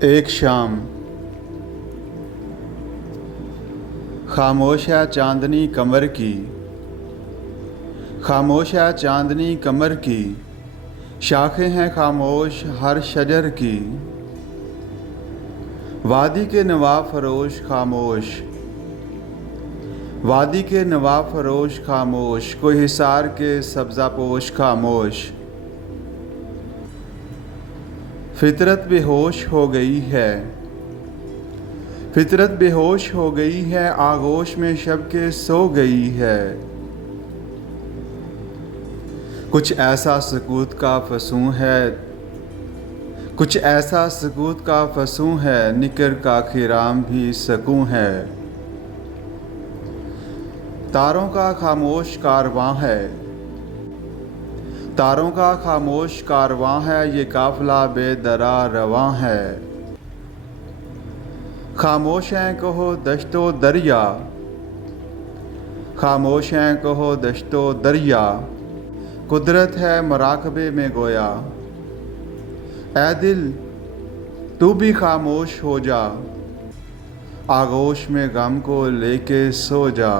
एक शाम खामोश है चांदनी कमर की, खामोश है चांदनी कमर की, शाखें हैं खामोश हर शजर की। वादी के नवाब फरोश खामोश, वादी के नवाब फरोश खामोश, कोई हिसार के सब्ज़ा पोश खामोश। फितरत बेहोश हो गई है, फितरत बेहोश हो गई है, आगोश में शब के सो गई है। कुछ ऐसा सकूत का फसूं है, कुछ ऐसा सकूत का फसूं है, निकर का खिराम भी सकूं है। तारों का खामोश कारवां है, तारों का खामोश कारवां है, ये काफिला बेदरा रवां है। खामोश हैं कहो दश्तो दरिया, खामोश हैं कहो दश्तो दरिया, कुदरत है मराकबे में गोया। ऐ दिल तू भी खामोश हो जा, आगोश में गम को लेके सो जा।